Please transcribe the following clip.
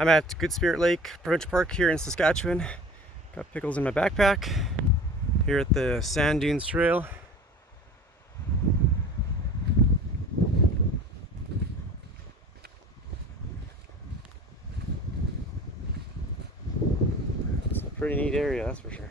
I'm at Good Spirit Lake Provincial Park here in Saskatchewan. Got pickles in my backpack. Here at the Sand Dunes Trail. It's a pretty neat area, that's for sure.